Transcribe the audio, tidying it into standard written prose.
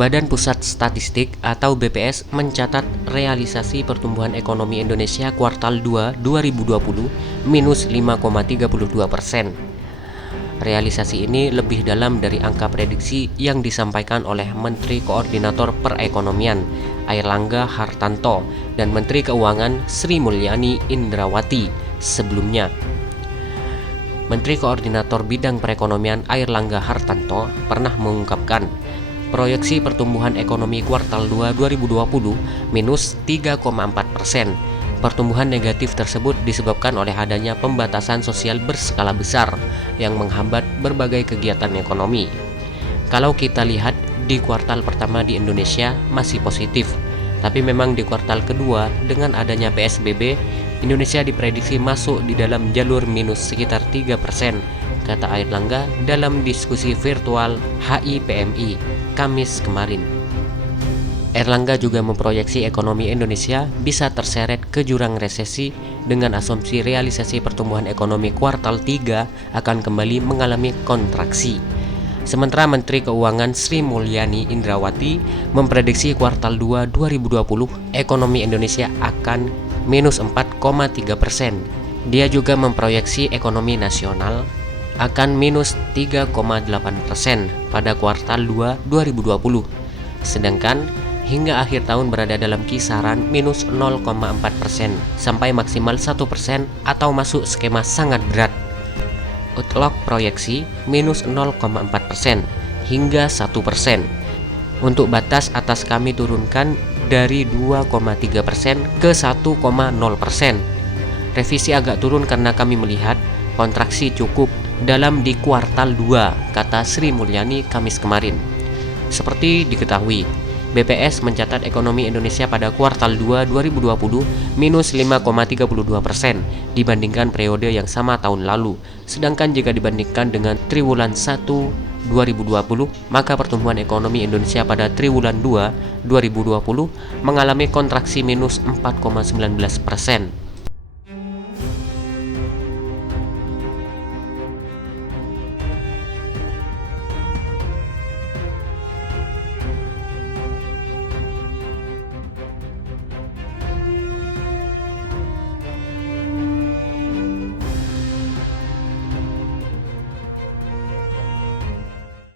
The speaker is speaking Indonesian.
Badan Pusat Statistik atau BPS mencatat realisasi pertumbuhan ekonomi Indonesia kuartal 2 2020 minus 5,32%. Realisasi ini lebih dalam dari angka prediksi yang disampaikan oleh Menteri Koordinator Perekonomian Airlangga Hartarto dan Menteri Keuangan Sri Mulyani Indrawati sebelumnya. Menteri Koordinator Bidang Perekonomian Airlangga Hartarto pernah mengungkapkan proyeksi pertumbuhan ekonomi kuartal 2 2020 minus 3,4%. Pertumbuhan negatif tersebut disebabkan oleh adanya pembatasan sosial berskala besar yang menghambat berbagai kegiatan ekonomi. Kalau kita lihat di kuartal pertama di Indonesia masih positif, tapi memang di kuartal kedua dengan adanya PSBB, Indonesia diprediksi masuk di dalam jalur minus sekitar 3%, kata Airlangga dalam diskusi virtual HIPMI Kamis kemarin. Airlangga juga memproyeksi ekonomi Indonesia bisa terseret ke jurang resesi dengan asumsi realisasi pertumbuhan ekonomi kuartal 3 akan kembali mengalami kontraksi. Sementara Menteri Keuangan Sri Mulyani Indrawati memprediksi kuartal 2 2020 ekonomi Indonesia akan minus 4,3%. Dia juga memproyeksi ekonomi nasional akan minus 3,8% pada kuartal 2 2020. Sedangkan hingga akhir tahun berada dalam kisaran minus 0,4% sampai maksimal 1% atau masuk skema sangat berat. Outlook proyeksi minus 0,4% hingga 1%. Untuk batas atas kami turunkan dari 2,3% ke 1,0%. Revisi agak turun karena kami melihat kontraksi cukup dalam di kuartal 2, kata Sri Mulyani Kamis kemarin. Seperti diketahui, BPS mencatat ekonomi Indonesia pada kuartal 2 2020 minus 5,32% dibandingkan periode yang sama tahun lalu. Sedangkan jika dibandingkan dengan triwulan 1 2020, maka pertumbuhan ekonomi Indonesia pada triwulan 2 2020 mengalami kontraksi minus 4,19%.